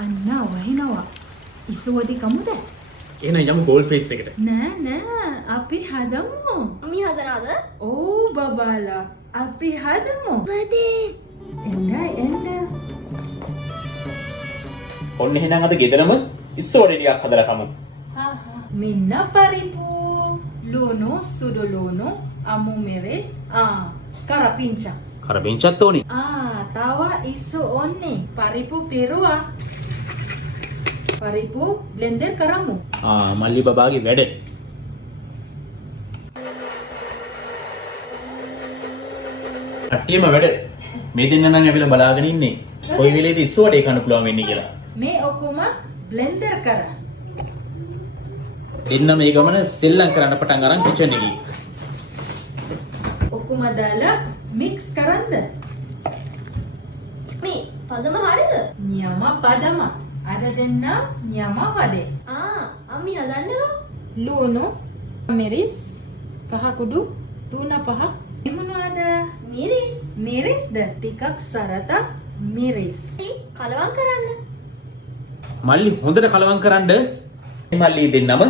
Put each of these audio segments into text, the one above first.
අන්න වහිනවා. ඉසුවදි කමුද? එහෙනම් යමු ගෝල් ෆේස් එකට. නෑ අපි හදමු. අම්මි හදනවද? ඕ බබාලා අපි හදමු. වදේ. එන්න. ඔන්න එහෙනම් අද ගෙදරම ඉස්සෝඩේ ටිකක් හදලා කමු. Minna paripu, lono, sudo lono, amu meres, karapincha. කරපින්චත් ඕනේ. Tawa iso onne, paripu perua. Paripu blender karamu. මල්ලි බබාගේ වැඩ. කට්ටියම වැඩ. මේ දෙන්න නම් ඇවිල්ලා බලාගෙන ඉන්නේ. කොයි වෙලේද ඉස්සෝඩේ කන්න පුළුවන් වෙන්නේ කියලා. Me okuma blender kara. දෙන්න මේ ගමන සෙල්ලම් කරන්න පටන් අරන් කිචන් එකේ. Okuma dala mix karanda. මේ පදම හරිද? Nyama padama. Ada denna nyama wade. අම්මි හදන්නවා. Lono, meris, kahakudu, tuna paha. Emonada? මිරිස්. Miris da tikak sarata miris. කලවම් කරන්න. මල්ලි හොඳට කලවම් කරන්න. මල්ලි දෙන්නම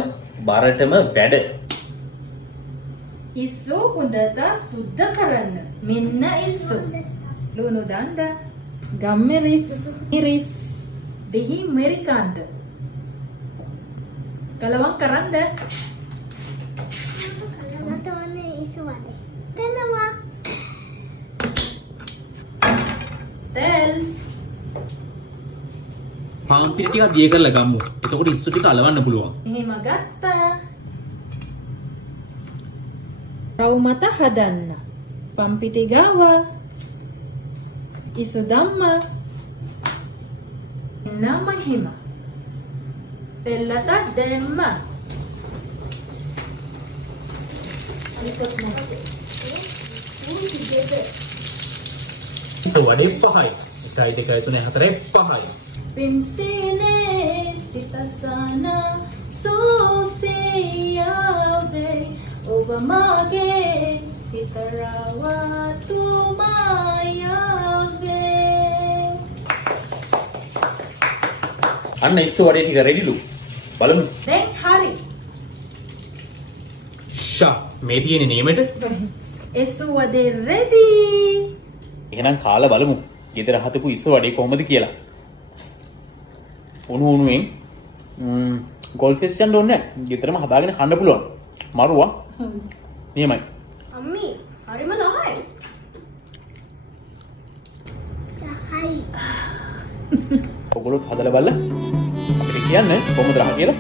බරටම වැඩ. Isu hundata suddha karanna. Minna isu. Lono danda. Gammiris. Miris. Dehi merikanda. Kalawang karanda. මට ඕනේ ඉසු වදේ. දෙනවා. Tel. පාන් පිටි ටිකක් දිය කරලා ගමු. එතකොට ඉස්සු ටික අලවන්න පුළුවන්. Ehema gatta. Raumata hadanna. Pampiti gawa. Isu damma. Nama hima. Tellata demma. ඉස්සු vadai 5යි. 1 2 3 4 5යි. Pinsine sitasana soseyave obamage sitarawa tumayave. අන්න ඉස්සු වඩේ ටික රෙඩිලු. බලමු. Then hari ෂා මේ තියෙන නේමෙට. esu wade ready. එහෙනම් කාලා බලමු. ගෙදර හදපු ඉස්සු වඩේ කොහොමද කියලා. උණුවෙන් ගෝල් ෆේස් යන්න ඕනේ නැහැ. ගෙදරම හදාගෙන කන්න පුළුවන්. මරුවා. නියමයි. අම්මි හරිම ලහයි. ලහයි. ඔගොල්ලොත් හදලා බලලා අපිට කියන්න කොහොමද රහ කියලා.